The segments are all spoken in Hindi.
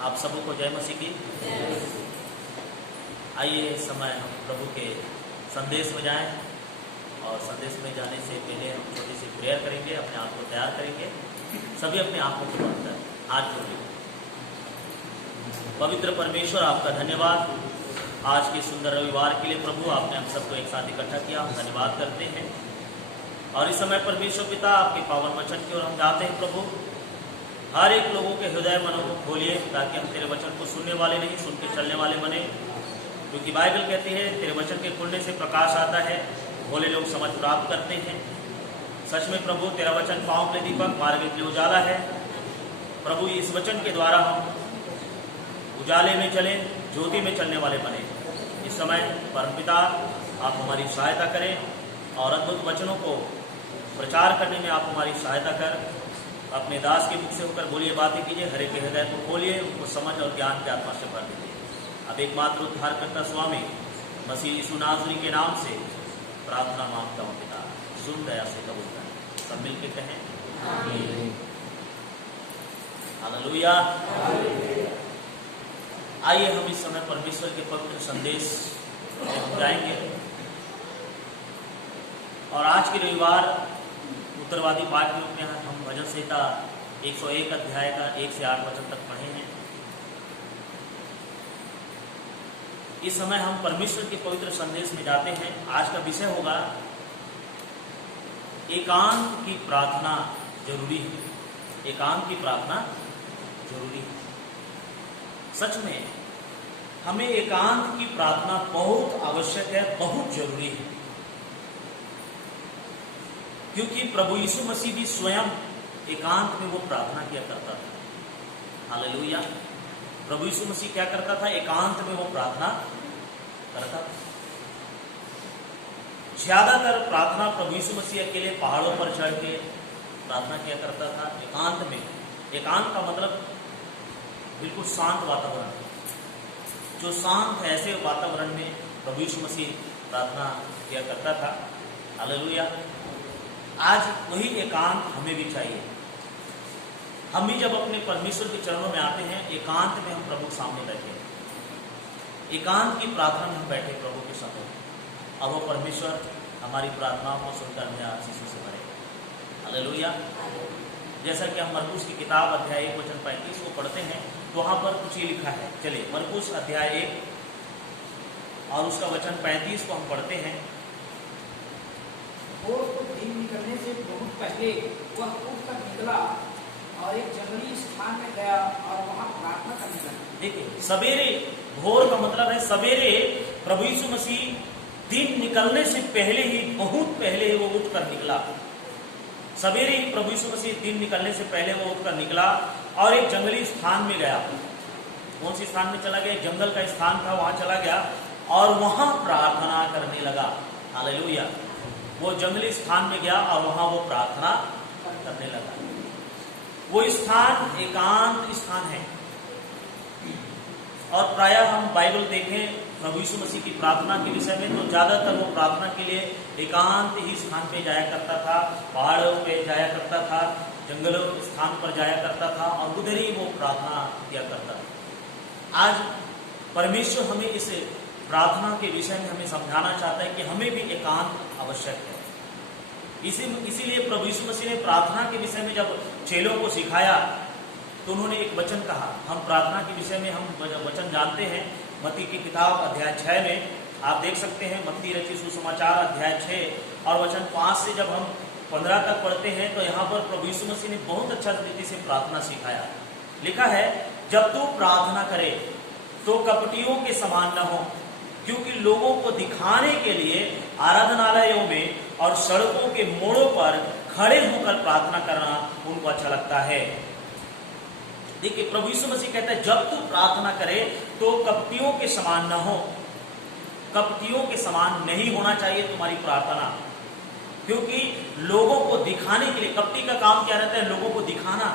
आप सबों को जय मसीह की। आइए इस समय हम प्रभु के संदेश में जाएं और संदेश में जाने से पहले हम छोटी सी प्रेयर करेंगे, अपने आप को तैयार करेंगे। सभी अपने आंखों को बंद करें, हाथ जोड़िए। पवित्र परमेश्वर, आपका धन्यवाद आज के सुंदर रविवार के लिए। प्रभु, आपने हम सबको एक साथ इकट्ठा किया, हम धन्यवाद करते हैं। और इस समय परमेश्वर पिता, आपके पावन वचन की ओर हम जाते हैं। प्रभु, हर एक लोगों के हृदय मनों को खोलिए ताकि हम तेरे वचन को सुनने वाले नहीं, सुन के चलने वाले बने। क्योंकि बाइबल कहती है तेरे वचन के खुलने से प्रकाश आता है, भोले लोग समझ प्राप्त करते हैं। सच में प्रभु, तेरा वचन पांव के दीपक, मार्ग के लिए उजाला है। प्रभु, इस वचन के द्वारा हम उजाले में चले, ज्योति में चलने वाले बने। इस समय परमपिता, आप हमारी सहायता करें और अद्भुत वचनों को प्रचार करने में आप हमारी सहायता कर। अपने दास के मुख से होकर बोलिए, बातें कीजिए, हर एक के हृदय को खोलिए, उनको समझ और ज्ञान की आत्मा से भर दीजिए। अब एकमात्र उद्धारकर्ता स्वामी मसीह यीशु नासरी के नाम से प्रार्थना मांगता हूँ पिता, सुन दया से कबूल करें। सब मिलके कहें आमीन। हालेलुया। आइए हम इस समय परमेश्वर के पवित्र संदेश में हम जाएंगे। और आज के रविवार उत्तरवादी पाठ में अपने हम भजन संहिता 101 अध्याय का 1 से 8 वचन तक पढ़े हैं। इस समय हम परमेश्वर के पवित्र संदेश में जाते हैं। आज का विषय होगा एकांत की प्रार्थना जरूरी है। एकांत की प्रार्थना जरूरी है। सच में हमें एकांत की प्रार्थना बहुत आवश्यक है, बहुत जरूरी है। क्योंकि प्रभु यीशु मसीह भी स्वयं एकांत में वो प्रार्थना किया करता था। हालेलुया। प्रभु यीशु मसीह क्या करता था? एकांत में वो प्रार्थना करता था। ज्यादातर प्रार्थना प्रभु यीशु मसीह अकेले पहाड़ों पर चढ़ के प्रार्थना किया करता था, एकांत में। एकांत का मतलब बिल्कुल शांत वातावरण। जो शांत है, ऐसे वातावरण में प्रभु यीशु मसीह प्रार्थना किया करता था। हालेलुया। आज वही एकांत हमें भी चाहिए। हम भी जब अपने परमेश्वर के चरणों में आते हैं, एकांत में हम प्रभु के सामने बैठे, एकांत की प्रार्थना में हम बैठे प्रभु के सामने। अब वो परमेश्वर हमारी प्रार्थनाओं को सुनकर हमें आशीषों से भरे। हालेलुया। जैसा कि हम मरकुस की किताब अध्याय 1 वचन 35 को पढ़ते हैं, तो वहां पर कुछ ये लिखा है। चलिए मरकुस अध्याय 1 और उसका वचन 35 को हम पढ़ते हैं। भोर को दिन निकलने से बहुत पहले वह उठकर निकला और एक जंगली स्थान में गया और वहां प्रार्थना करने लगा। देखिए, सवेरे, भोर का मतलब है सवेरे। प्रभु यीशु मसीह दिन निकलने से पहले ही, बहुत पहले वो उठकर निकला। सवेरे ही प्रभु यीशु मसीह दिन निकलने से पहले वो उठकर निकला और एक जंगली स्थान में गया। कौन सी स्थान में चला गया? जंगल का स्थान था, वहां चला गया और वहां प्रार्थना करने लगा। हालेलुया। वो जंगली स्थान में गया और वहां वो प्रार्थना करने लगा। वो स्थान एकांत स्थान है। और प्रायः हम बाइबल देखें प्रभु यीशु मसीह की प्रार्थना के विषय में, तो ज्यादातर वो प्रार्थना के लिए एकांत ही स्थान पे जाया करता था, पहाड़ों पे जाया करता था, जंगलों स्थान पर जाया करता था और उधर ही वो प्रार्थना किया करता था। आज परमेश्वर हमें इस प्रार्थना के विषय में हमें समझाना चाहता है कि हमें भी एकांत आवश्यक है। इसीलिए प्रभु यीशु मसीह ने प्रार्थना के विषय में जब चेलों को सिखाया, तो उन्होंने एक वचन कहा। हम प्रार्थना के विषय में हम वचन जानते हैं। मत्ती की किताब अध्याय 6 में आप देख सकते हैं। मत्ती रचित सुसमाचार अध्याय 6 और वचन 5 से जब हम 15 तक पढ़ते हैं, तो यहाँ पर प्रभु यीशु मसीह ने बहुत अच्छा रीति से प्रार्थना सिखाया। लिखा है, जब तू प्रार्थना करे तो कपटियों के समान न हो, क्योंकि लोगों को दिखाने के लिए आराधनालयों में और सड़कों के मोड़ों पर खड़े होकर प्रार्थना करना उनको अच्छा लगता है। देखिए, प्रभु यीशु मसीह कहता है जब तू प्रार्थना करे तो कपटियों के समान न हो। कपटियों के समान नहीं होना चाहिए तुम्हारी प्रार्थना, क्योंकि लोगों को दिखाने के लिए, कपटी का काम क्या रहता है? लोगों को दिखाना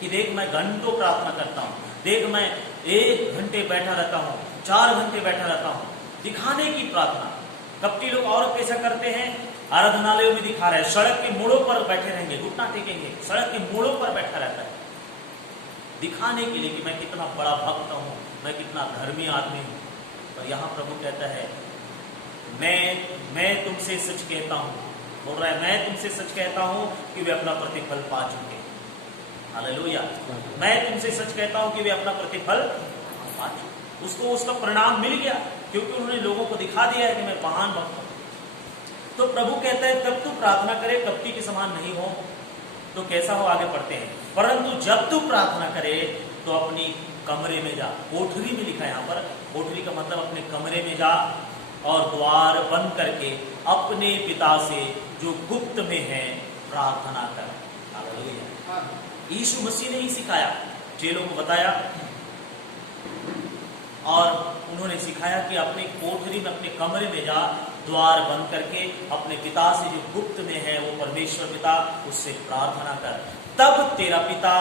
कि देख मैं घंटों प्रार्थना करता हूँ, देख मैं 1 घंटे बैठा रहता हूँ, 4 घंटे बैठा रहता हूँ। दिखाने की प्रार्थना। कपटी लोग और कैसा करते हैं? आराधनालयों में दिखा रहे हैं, सड़क के मोड़ों पर बैठे रहेंगे, घुटना टेकेंगे, सड़क के मोड़ों पर बैठा रहता है। दिखाने के लिए कि मैं कितना बड़ा भक्त हूँ, मैं कितना धर्मी आदमी हूँ। पर यहाँ प्रभु कहता है मैं तुमसे सच कहता हूँ, बोल रहा है मैं तुमसे सच कहता हूँ कि वे अपना प्रतिफल पा चुके। हालेलुया। मैं तुमसे सच कहता हूँ कि वे अपना प्रतिफल पा चुके। उसको उसका परिणाम मिल गया, क्योंकि उन्होंने लोगों को दिखा दिया है कि मैं महान भक्त हूँ। तो प्रभु कहता है तब तू प्रार्थना करे, कपटी के समान नहीं हो तो कैसा हो, आगे पढ़ते हैं। परंतु जब तू प्रार्थना करे तो अपनी कमरे में जा, कोठरी में लिखा है यहाँ पर, कोठरी का मतलब अपने कमरे में जा और द्वार बंद करके अपने पिता से जो गुप्त में है प्रार्थना कर। हालेलुया। यीशु मसीह ने ही सिखाया, चेलों को बताया और उन्होंने सिखाया कि अपनी कोठरी में, अपने कमरे में जा, द्वार बंद करके अपने पिता से जो गुप्त में है, वो परमेश्वर पिता, उससे प्रार्थना कर। तब तेरा पिता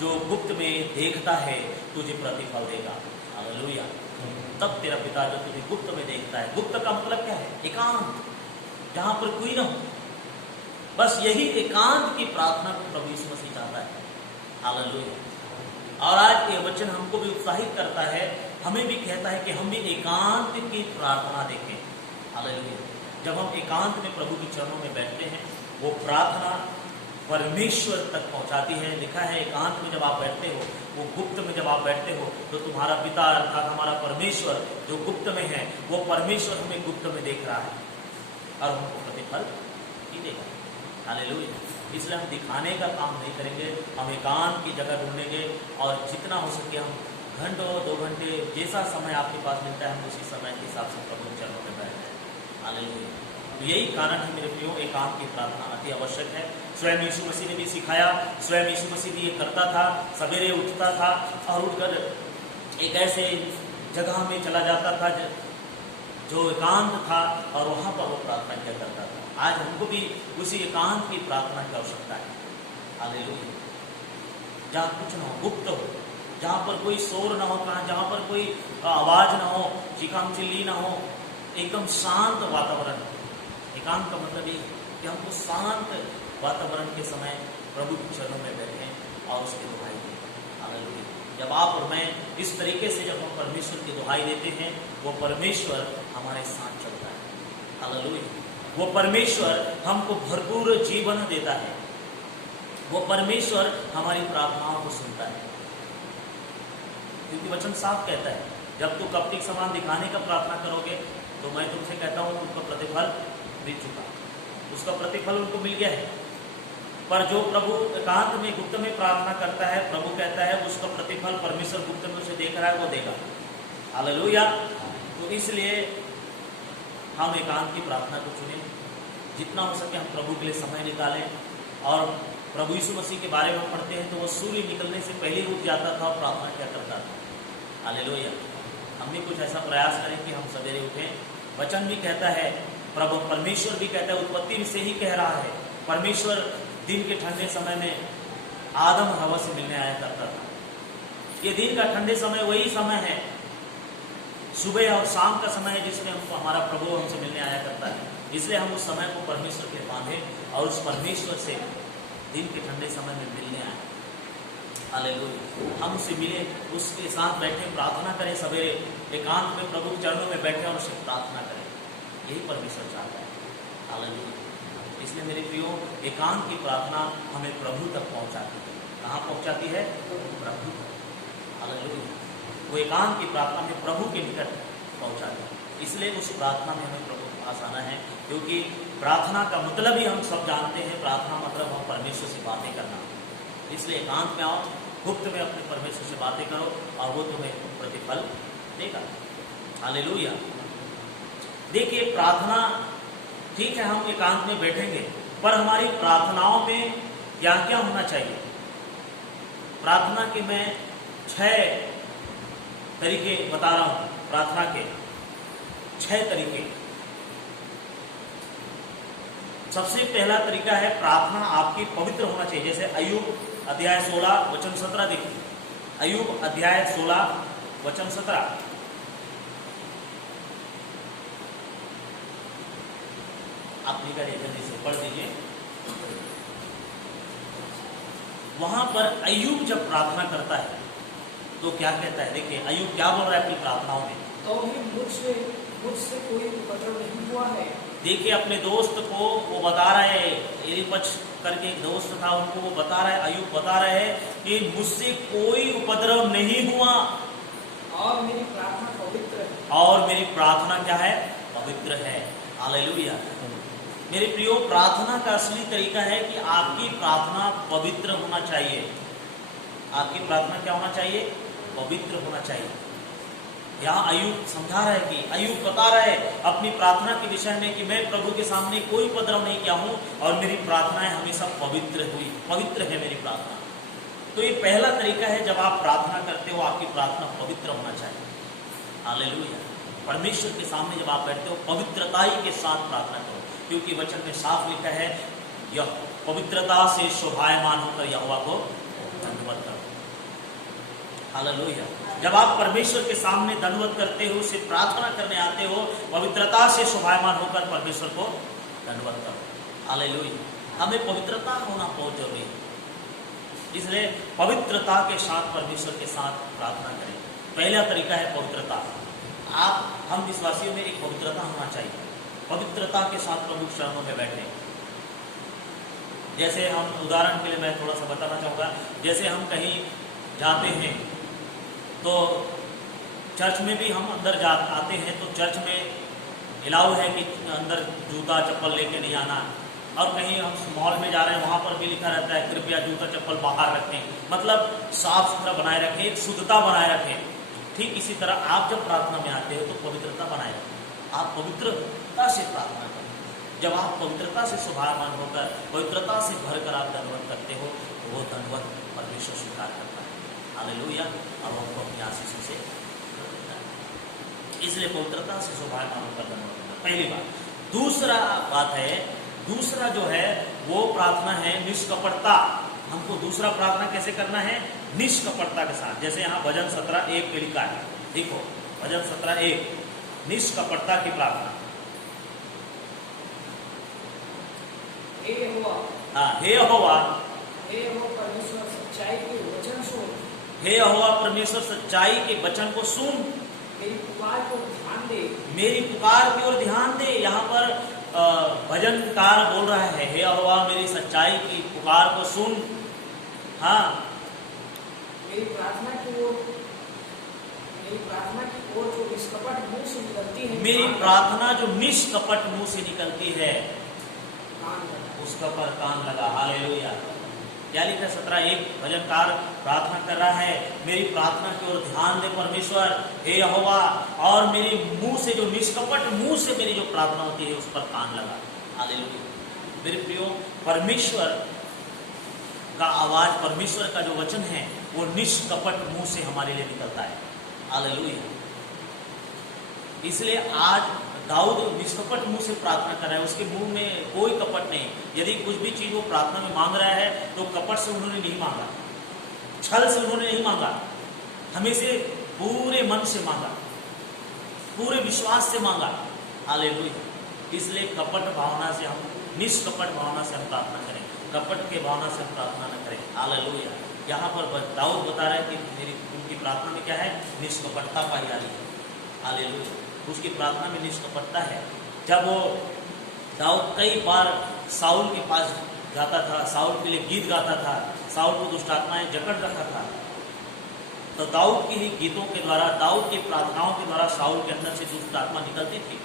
जो गुप्त में देखता है तुझे प्रतिफल देगा। हालेलुया। तब तेरा पिता जो तुझे गुप्त में देखता है, गुप्त का मतलब क्या है? एकांत, जहां पर कोई ना हो। बस यही एकांत की प्रार्थना को प्रभु यीशु मसीह चाहता है। हालेलुया। और आज ये वचन हमको भी उत्साहित करता है, हमें भी कहता है कि हम भी एकांत की प्रार्थना देखें। हालेलुया। जब हम एकांत में प्रभु के चरणों में बैठते हैं, वो प्रार्थना परमेश्वर तक पहुंचाती है। लिखा है एकांत में जब आप बैठते हो, वो गुप्त में जब आप बैठते हो, तो तुम्हारा पिता अर्थात हमारा परमेश्वर जो गुप्त में है, वो परमेश्वर हमें गुप्त में देख रहा है और हमको प्रतिफल ही देगा। हालेलुया। इसलिए हम दिखाने का काम नहीं करेंगे, हम एकांत की जगह ढूंढेंगे और जितना हो सके हम घंटों 2 घंटे जैसा समय आपके पास मिलता है, हम उसी समय के हिसाब से प्रभु के चरणों में बैठ जाए। हालेलुया। तो यही कारण है मेरे प्रियो, एकांत की प्रार्थना अति आवश्यक है। स्वयं यीशु मसीह ने भी सिखाया, स्वयं यीशु मसीह भी ये करता था। सवेरे उठता था और उठकर एक ऐसे जगह में चला जाता था जो एकांत था और वहाँ पर वो प्रार्थना किया करता था। आज हमको भी उसी एकांत की प्रार्थना की आवश्यकता है। हालेलुया। जहाँ कुछ ना हो, गुप्त हो, जहाँ पर कोई शोर ना हो, जहाँ पर कोई आवाज ना हो, चिकाम चिल्ली ना हो, एकदम शांत वातावरण। एकांत का मतलब ये कि हमको शांत वातावरण के समय प्रभु के चरणों में बैठें और उसकी दुहाई दें। हालेलुया। जब आप और मैं इस तरीके से जब हम परमेश्वर की दुहाई देते हैं, वो परमेश्वर हमारे साथ चलता है। हालेलुया। वो परमेश्वर हमको भरपूर जीवन देता है। वो परमेश्वर हमारी प्रार्थनाओं को सुनता है, क्योंकि वचन साफ कहता है जब तू कपटी समान दिखाने का प्रार्थना करोगे तो मैं तुमसे कहता हूँ उनका प्रतिफल मिल चुका, उसका प्रतिफल उनको मिल गया है। पर जो प्रभु एकांत में गुप्त में प्रार्थना करता है, प्रभु कहता है उसका प्रतिफल परमेश्वर गुप्त में उसे देख रहा है, वो देगा। हालेलुया। तो इसलिए हम एकांत की प्रार्थना को चुनें, जितना हो सके हम प्रभु के लिए समय निकालें। और प्रभु यीशु मसीह के बारे में पढ़ते हैं तो वो सूर्य निकलने से पहले उठ जाता था और प्रार्थना किया करता था। हालेलुया। हम भी कुछ ऐसा प्रयास करें कि हम सवेरे उठें। वचन भी कहता है, प्रभु परमेश्वर भी कहता है, उत्पत्ति से ही कह रहा है, परमेश्वर दिन के ठंडे समय में आदम और हवा से मिलने आया करता था। ये दिन का ठंडे समय वही समय है, सुबह और शाम का समय है, जिसमें हमको हमारा प्रभु हमसे मिलने आया करता है। इसलिए हम उस समय को परमेश्वर के बांधे और उस परमेश्वर से दिन के ठंडे समय में मिलने आए। हालेलुया। हम उससे मिले, उसके साथ बैठे, प्रार्थना करें, सवेरे एकांत में प्रभु के चरणों में बैठे और उससे प्रार्थना करें। यही परमेश्वर चाहता है। हालेलुया। इसलिए मेरे प्रियो, एकांत की प्रार्थना हमें प्रभु तक पहुंचाती है। कहाँ पहुंचाती है? प्रभु तक। हालेलुया। वो एकांत की प्रार्थना में प्रभु के निकट पहुंचाती है। इसलिए उस प्रार्थना में हमें प्रभु के पास आना है, क्योंकि प्रार्थना का मतलब ही हम सब जानते हैं। प्रार्थना मतलब हम परमेश्वर से बातें करना। इसलिए एकांत में आओ, गुप्त में अपने परमेश्वर से बातें करो और वो तुम्हें प्रतिफल देगा। हालेलुया। देखिए, प्रार्थना ठीक है, हम एकांत में बैठेंगे, पर हमारी प्रार्थनाओं में क्या क्या होना चाहिए? प्रार्थना के मैं 6 तरीके बता रहा हूं। प्रार्थना के 6 तरीके। सबसे पहला तरीका है, प्रार्थना आपकी पवित्र होना चाहिए। जैसे अय्यूब अध्याय 16 वचन 17 देखिए। अय्यूब अध्याय 16 वचन 17। आप निकालिए, जल्दी से पढ़ दीजिए। वहां पर अय्यूब जब प्रार्थना करता है तो क्या कहता है? देखिए अय्यूब क्या बोल रहा है अपनी प्रार्थनाओं में। तो भी मुझसे कोई उपद्रव नहीं हुआ है। देखिए अपने दोस्त को वो बता रहा है, एलीपज करके एक दोस्त था, उनको वो बता रहा है, अय्यूब बता रहा है कि मुझसे कोई उपद्रव नहीं हुआ और मेरी प्रार्थना पवित्र है। और मेरी प्रार्थना क्या है? पवित्र है। हालेलुया। मेरे प्रियो, प्रार्थना का असली तरीका है कि आपकी प्रार्थना पवित्र होना चाहिए। आपकी प्रार्थना क्या होना चाहिए? पवित्र होना चाहिए। यहाँ अय्यूब समझा रहा है कि अय्यूब बता रहा है अपनी प्रार्थना के विषय में कि मैं प्रभु के सामने कोई उपद्रव नहीं किया हूं और मेरी प्रार्थनाएं हमेशा पवित्र हुई, पवित्र है मेरी प्रार्थना। तो ये पहला तरीका है, जब आप प्रार्थना करते हो आपकी प्रार्थना पवित्र होना चाहिए। हालेलुया। परमेश्वर के सामने जब आप बैठते हो पवित्रता ही के साथ प्रार्थना करो, क्योंकि वचन में साफ लिखा है, यह पवित्रता से शोभायमान होकर यहोवा को धन्यवाद करो। हालेलुया। जब आप परमेश्वर के सामने दंडवत करते हो, उसे प्रार्थना करने आते हो, पवित्रता से शोभायमान होकर परमेश्वर को दंडवत करो। हालेलुया। हमें पवित्रता होना बहुत जरूरी है, इसलिए पवित्रता के साथ परमेश्वर के साथ प्रार्थना करें। पहला तरीका है पवित्रता। हम विश्वासियों में एक पवित्रता होना चाहिए, पवित्रता के साथ प्रभु के चरणों में बैठे। जैसे हम उदाहरण के लिए मैं थोड़ा सा बताना चाहूँगा, जैसे हम कहीं जाते हैं तो चर्च में भी हम अंदर आते हैं तो चर्च में अलाउ है कि अंदर जूता चप्पल लेके नहीं आना, और कहीं हम मॉल में जा रहे हैं वहाँ पर भी लिखा रहता है कृपया जूता चप्पल बाहर रखें, मतलब साफ सुथरा बनाए रखें, एक शुद्धता बनाए रखें। ठीक इसी तरह आप जब प्रार्थना में आते हो तो पवित्रता बनाए रखें। आप पवित्रता से प्रार्थना करें। जब आप पवित्रता से शोभायमान होकर पवित्रता से भरकर आप दंडवत करते हो तो वो दंडवत परमेश्वर स्वीकार करता है। हालेलुया। अब हमको अपनी आशीषों से देता है, इसलिए पवित्रता से शोभायमान होकर दंडवत करना पहली बात। दूसरा बात है, दूसरा जो है वो प्रार्थना है निष्कपटता। हमको दूसरा प्रार्थना कैसे करना है? निष्कपटता के साथ। जैसे यहाँ भजन 17:1 पे लिखा है, देखो भजन 17:1, निष्कपटता की प्रार्थना। हे यहोवा, हे यहोवा, हे यहोवा परमेश्वर सच्चाई के वचन सुन। हे यहोवा परमेश्वर सच्चाई के वचन को सुन। मेरी पुकार को ध्यान दे। मेरी पुकार की ओर ध्यान दे। यहाँ पर भजनकार बोल रहा है, हे यहोवा मेरी सच्चाई की पुकार को सुन। हाँ, मेरी प्रार्थना की ओर जो निष्कपट मुंह से निकलती है, मेरी प्रार्थना जो निष्कपट मुंह से निकलती है उसका पर कान लगा। हालेलुया। क्या लिखा है? 17:1 भजनकार प्रार्थना कर रहा है, मेरी प्रार्थना की ओर ध्यान दे परमेश्वर, हे यहोवा, और मेरे मुंह से जो निष्कपट मुंह से मेरी जो प्रार्थना होती है उस पर कान लगा। हालेलुया। मेरे प्रियो, परमेश्वर का आवाज, परमेश्वर का जो वचन है वो निष्कपट मुंह से हमारे लिए निकलता है। हालेलुया। इसलिए आज दाऊद निष्कपट मुंह से प्रार्थना कर रहा है, उसके मुंह में कोई कपट नहीं। यदि कुछ भी चीज वो प्रार्थना में मांग रहा है तो कपट से उन्होंने नहीं मांगा, छल से उन्होंने नहीं मांगा, हमेशा पूरे मन से मांगा, पूरे विश्वास से मांगा। हालेलुया। इसलिए कपट भावना से हम, निष्कपट भावना से हम प्रार्थना करें, कपट के भावना से हम प्रार्थना न करें। हालेलुया। यहाँ पर दाऊद बता रहा है कि उनकी प्रार्थना में क्या है? निष्कपटता पाई जा रही है। हालेलुया। उसकी प्रार्थना में निष्कपटता है। जब वो दाऊद कई बार साउल के पास जाता था, साउल के लिए गीत गाता था, साउल को दुष्ट आत्माएं जकड़ रखा था, तो दाऊद की ही गीतों के द्वारा, दाऊद की प्रार्थनाओं के द्वारा साउल के अंदर से दुष्ट आत्मा निकलती थी।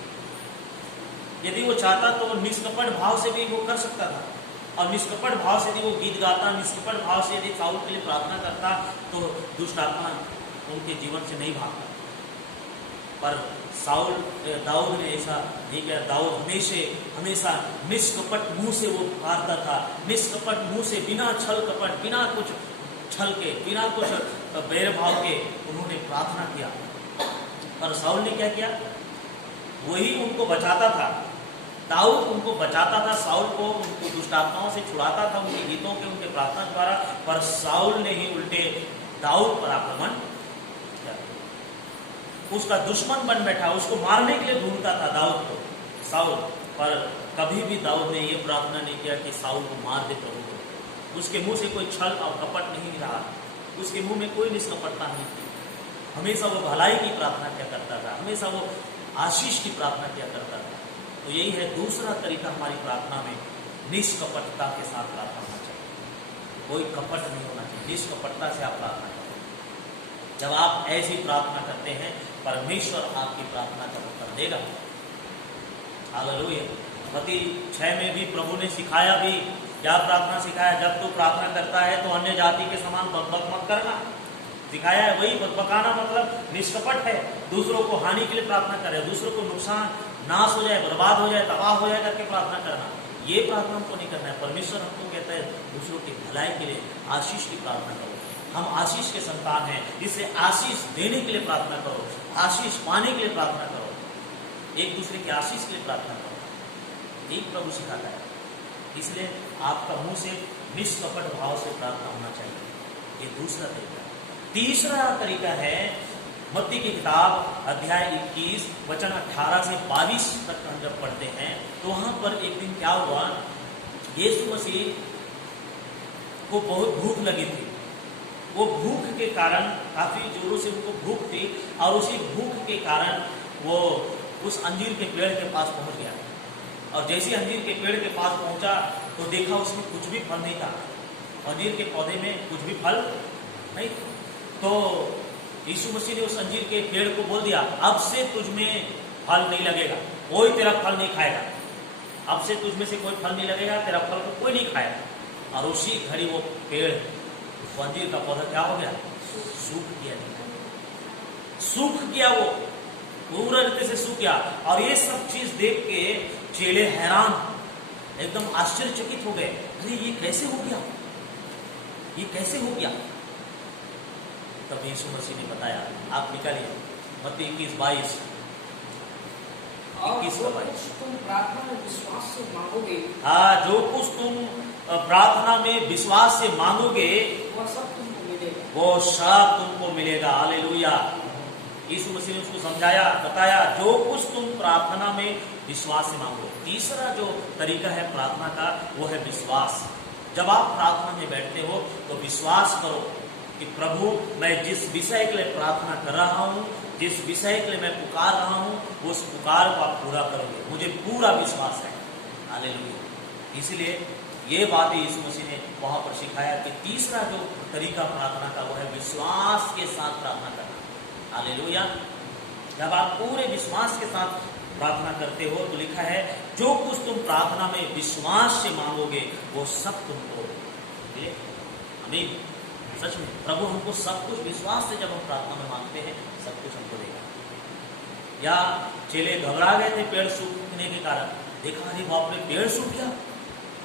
यदि वो चाहता तो वो निष्कपट भाव से भी वो कर सकता था, और निष्कपट भाव से यदि वो गीत गाता, निष्कपट भाव से यदि साउल के लिए प्रार्थना करता तो दुष्ट आत्मा उनके जीवन से नहीं भागता। पर दाऊद ने ऐसा नहीं किया। दाऊद हमेशा निष्कपट मुंह से वो पुकारता था, निष्कपट मुंह से, बिना छल कपट, बिना कुछ छल के, बिना कुछ बैरभाव के उन्होंने प्रार्थना किया। पर साउल ने क्या किया? वही उनको बचाता था, दाऊद उनको बचाता था, साउल को उनको दुष्ट आत्माओं से छुड़ाता था उनके गीतों के, उनके प्रार्थना द्वारा। पर साउल ने ही उल्टे दाऊद पर आक्रमण, उसका दुश्मन बन बैठा, उसको मारने के लिए ढूंढता था दाऊद को, साउल। पर कभी भी दाऊद ने ये प्रार्थना नहीं किया कि साउल को मार दे प्रभु को। उसके मुंह से कोई छल और कपट नहीं रहा, उसके मुंह में कोई निष्कपटता नहीं थी। हमेशा वो भलाई की प्रार्थना किया करता था, हमेशा वो आशीष की प्रार्थना किया करता था। तो यही है दूसरा तरीका हमारी प्रार्थना में, निष्कपटता के साथ प्रार्थना होना चाहिए, कोई कपट नहीं होना चाहिए, निष्कपटता से आप प्रार्थना करें। जब आप ऐसी प्रार्थना करते हैं परमेश्वर आपकी प्रार्थना का उत्तर देगा। हालेलुया। मत्ती 6 में भी प्रभु ने सिखाया भी, क्या प्रार्थना सिखाया, जब तू प्रार्थना करता है तो अन्य जाति के समान बकबक मत करना। सिखाया है वही, बकबकाना मतलब निष्कपट है, दूसरों को हानि के लिए प्रार्थना करे, दूसरों को नुकसान, नाश हो जाए, बर्बाद हो जाए, तबाह हो जाए करके प्रार्थना करना, ये प्रार्थना हमको नहीं करना है। परमेश्वर हमको कहता है दूसरों की भलाई के लिए आशीष की प्रार्थना करो। हम आशीष के संतान हैं, इससे आशीष देने के लिए प्रार्थना करो, आशीष पाने के लिए प्रार्थना करो, एक दूसरे की आशीष के लिए प्रार्थना करो। एक प्रभु सिखाता है, इसलिए आपका मुंह से निष्कपट भाव से प्रार्थना होना चाहिए। ये दूसरा तरीका। तीसरा तरीका है मत्ती की किताब अध्याय 21 वचन 18 से 22 तक हम जब पढ़ते हैं तो वहां पर एक दिन क्या हुआ, यीशु मसीह को बहुत भूख लगी थी। वो भूख के कारण, काफी जोरों से उनको भूख थी, और उसी भूख के कारण वो उस अंजीर के पेड़ के पास पहुंच गया। और जैसे अंजीर के पेड़ के पास पहुंचा तो देखा उसमें कुछ भी फल नहीं था, अंजीर के पौधे में कुछ भी फल नहीं। तो यीशु मसीह ने उस अंजीर के पेड़ को बोल दिया, अब से तुझ में फल नहीं लगेगा, कोई तेरा फल नहीं खाएगा, अब से तुझ में से कोई फल नहीं लगेगा, तेरा फल को कोई नहीं खाएगा। और उसी घड़ी वो पेड़, वो अंजीर का पौधा क्या हो गया, सूख गया, सूख गया, वो पूरा रीति से सूख गया। और ये सब चीज देख के चेले हैरान, एकदम आश्चर्यचकित हो गए, अरे ये कैसे हो गया, ये कैसे हो गया। तब यीशु मसीह ने बताया, आप निकालिए मत्ती 21:22, और जो कुछ तुम प्रार्थना में विश्वास से मांगोगे, हाँ, जो कुछ तुम प्रार्थना में विश्वास से मांगोगे वह सब तुमको मिलेगा, वो सब तुमको मिलेगा। हालेलुया। यीशु मसीह ने उसको समझाया, बताया, जो कुछ तुम प्रार्थना में विश्वास से मांगो। तीसरा जो तरीका है प्रार्थना का वो है विश्वास। जब आप प्रार्थना में बैठते हो तो विश्वास करो कि प्रभु मैं जिस विषय के लिए प्रार्थना कर रहा हूँ, जिस विषय के लिए मैं पुकार रहा हूँ, उस पुकार को आप पूरा करोगे, मुझे पूरा विश्वास है। हालेलुया। इसलिए ये बातें यीशु मसीह ने वहां पर सिखाया कि तीसरा जो तरीका प्रार्थना का वो है विश्वास के साथ प्रार्थना करना। हालेलुया। जब आप पूरे विश्वास के साथ प्रार्थना करते हो तो लिखा है, जो कुछ तुम प्रार्थना में विश्वास से मांगोगे वो सब तुमको मिलेगा। आमीन। सच में प्रभु हमको सब कुछ विश्वास से, जब हम प्रार्थना में मांगते हैं, सब कुछ हमको देगा। या चेले घबरा गए थे पेड़ सूखने के कारण, देखा अरे बाप रे पेड़ सूख गया।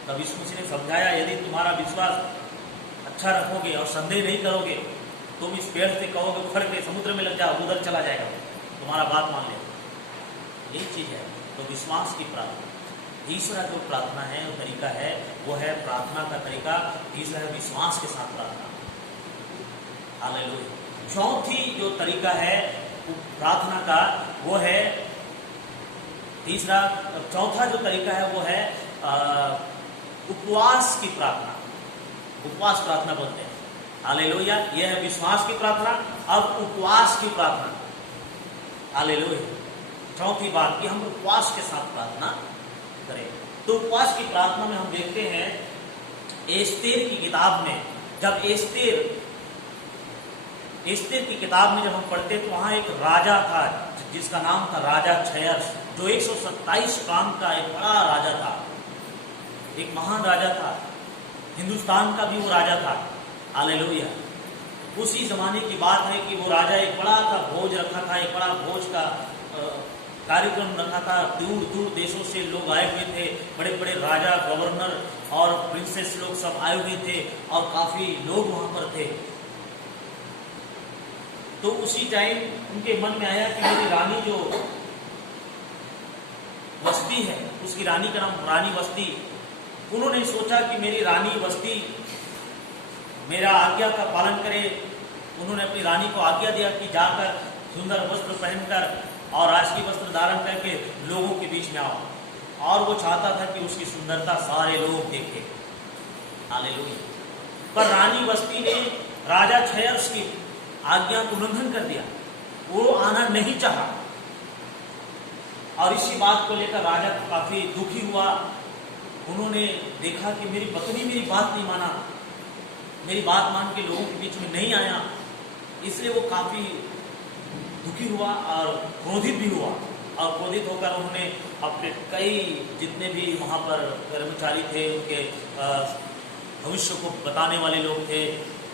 तब यीशु मसीह ने समझाया, यदि तुम्हारा विश्वास अच्छा रखोगे और संदेह नहीं करोगे, तुम इस पेड़ से कहोगे उखड़ के समुद्र में लग जाओ, उधर चला जाएगा, तुम्हारा बात मान ले। यही चीज है तो विश्वास की प्रार्थना। तीसरा जो प्रार्थना है, वो तरीका है, वो है प्रार्थना का तरीका तीसरा है विश्वास के साथ प्रार्थना। हालेलुया। चौथी जो तरीका है प्रार्थना का वो है तीसरा, चौथा जो तरीका है वो है उपवास की प्रार्थना। उपवास प्रार्थना बोलते हैं। हालेलुया। यह है विश्वास की प्रार्थना। अब उपवास की प्रार्थना। हालेलुया। चौथी बात कि हम उपवास के साथ प्रार्थना करें। तो उपवास की प्रार्थना में हम देखते हैं एस्तेर की किताब में, जब एस्तेर की किताब में जब हम पढ़ते तो वहां एक राजा था जिसका नाम था राजा क्षयर्ष, जो 127 प्रांत का एक बड़ा राजा था, एक महान राजा था, हिंदुस्तान का भी वो राजा था। हालेलुया। उसी जमाने की बात है कि वो राजा एक बड़ा सा भोज रखा था, एक बड़ा भोज का कार्यक्रम रखा था। दूर दूर देशों से लोग आए हुए थे, बड़े बड़े राजा, गवर्नर और प्रिंसेस लोग सब आए हुए थे और काफी लोग वहां पर थे। तो उसी टाइम उनके मन में आया कि मेरी रानी जो वस्ती है, उसकी रानी का नाम रानी वस्ती, उन्होंने सोचा कि मेरी रानी वस्ती मेरा आज्ञा का पालन करे। उन्होंने अपनी रानी को आज्ञा दिया कि जाकर सुंदर वस्त्र पहनकर और राजकीय वस्त्र धारण करके लोगों के बीच में आओ। और वो चाहता था कि उसकी सुंदरता सारे लोग देखें। हालेलुया। पर रानी वस्ती ने राजा क्षयर्ष की आज्ञा का उल्लंघन कर दिया, वो आना नहीं चाहा। और इसी बात को लेकर राजा काफी दुखी हुआ। उन्होंने देखा कि मेरी पत्नी मेरी बात नहीं माना, मेरी बात मान के लोगों के बीच में नहीं आया, इसलिए वो काफी दुखी हुआ और क्रोधित भी हुआ। और क्रोधित होकर उन्होंने अपने कई जितने भी वहाँ पर कर्मचारी थे, उनके भविष्य को बताने वाले लोग थे,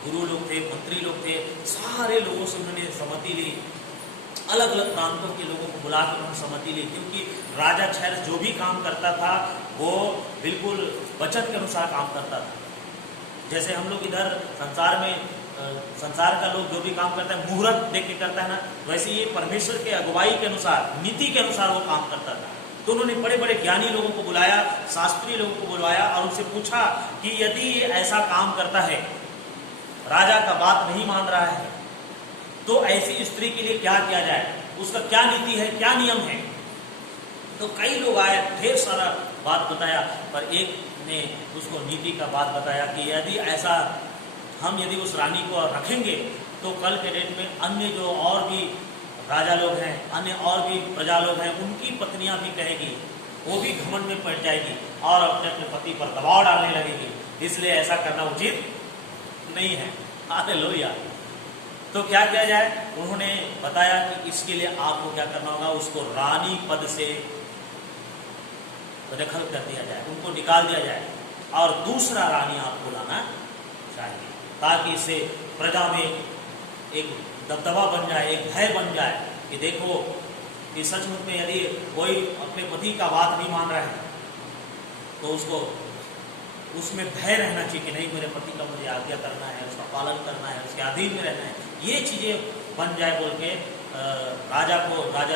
गुरु लोग थे, मंत्री लोग थे, सारे लोगों से उन्होंने सहमति ली। अलग अलग प्रांतों के लोगों को बुलाकर उन्होंने सहमति ली, क्योंकि राजा क्षयर्ष जो भी काम करता था वो बिल्कुल वचन के अनुसार काम करता था। जैसे हम लोग इधर संसार में संसार का लोग जो भी काम करता है मुहूर्त देख के करता है ना, वैसे ये परमेश्वर के अगुवाई के अनुसार, नीति के अनुसार वो काम करता था। तो उन्होंने बड़े बड़े ज्ञानी लोगों को बुलाया, शास्त्रीय लोगों को बुलवाया और उनसे पूछा कि यदि ये ऐसा काम करता है, राजा का बात नहीं मान रहा है, तो ऐसी स्त्री के लिए क्या किया जाए, उसका क्या नीति है, क्या नियम है। तो कई लोग आए, ढेर सारा बात बताया, पर एक ने उसको नीति का बात बताया कि यदि ऐसा हम यदि उस रानी को रखेंगे तो कल के डेट में अन्य जो और भी राजा लोग हैं, अन्य और भी प्रजा लोग हैं, उनकी पत्नियां भी कहेगी, वो भी घमंड में पड़ जाएगी और अपने अपने पति पर दबाव डालने लगेगी, इसलिए ऐसा करना उचित नहीं है। हालेलुया। तो क्या किया जाए, उन्होंने बताया कि इसके लिए आपको क्या करना होगा, उसको रानी पद से दखल कर दिया जाए, उनको निकाल दिया जाए और दूसरा रानी आपको लाना चाहिए, ताकि इससे प्रजा में एक दबदबा बन जाए, एक भय बन जाए कि देखो कि सचमुच में यदि कोई अपने पति का बात नहीं मान रहा है तो उसको उसमें भय रहना चाहिए कि नहीं, मेरे पति का मुझे आज्ञा करना है, उसका पालन करना है, उसके अधीन में रहना है, ये चीजें बन जाए बोल के राजा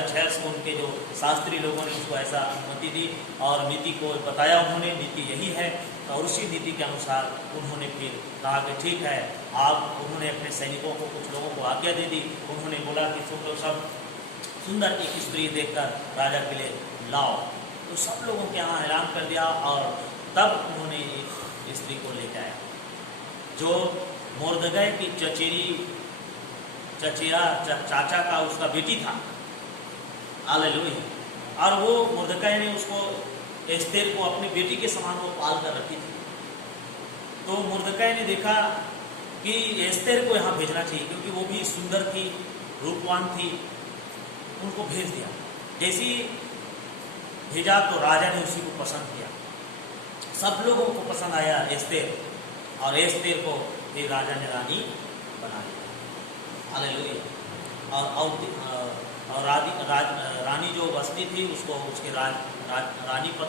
क्षयर्ष को उनके जो शास्त्री लोगों ने उसको ऐसा अनुमति दी और नीति को बताया। उन्होंने नीति यही है और उसी नीति के अनुसार उन्होंने फिर कहा कि ठीक है, आप उन्होंने अपने सैनिकों को, कुछ लोगों को आज्ञा दे दी। उन्होंने बोला कि तुम लोग सब सुंदर एक स्त्री देखकर राजा के लिए लाओ। तो सब लोगों के यहाँ ऐलान कर दिया और तब उन्होंने एक स्त्री को लेकर आया जो मोर्दगय की चाचा का उसका बेटी था। हालेलुया। और वो मुर्दकै ने उसको एस्तेर को अपनी बेटी के समान वो पाल कर रखी थी। तो मुर्दकै ने देखा कि एस्तेर को यहाँ भेजना चाहिए क्योंकि वो भी सुंदर थी, रूपवान थी, उनको भेज दिया। जैसे ही भेजा तो राजा ने उसी को पसंद किया, सब लोगों को पसंद आया एस्तेर, और एस्तेर को फिर राजा ने रानी बना दिया। हालेलुया। और रानी जो बस्ती थी उसको उसके रानी पद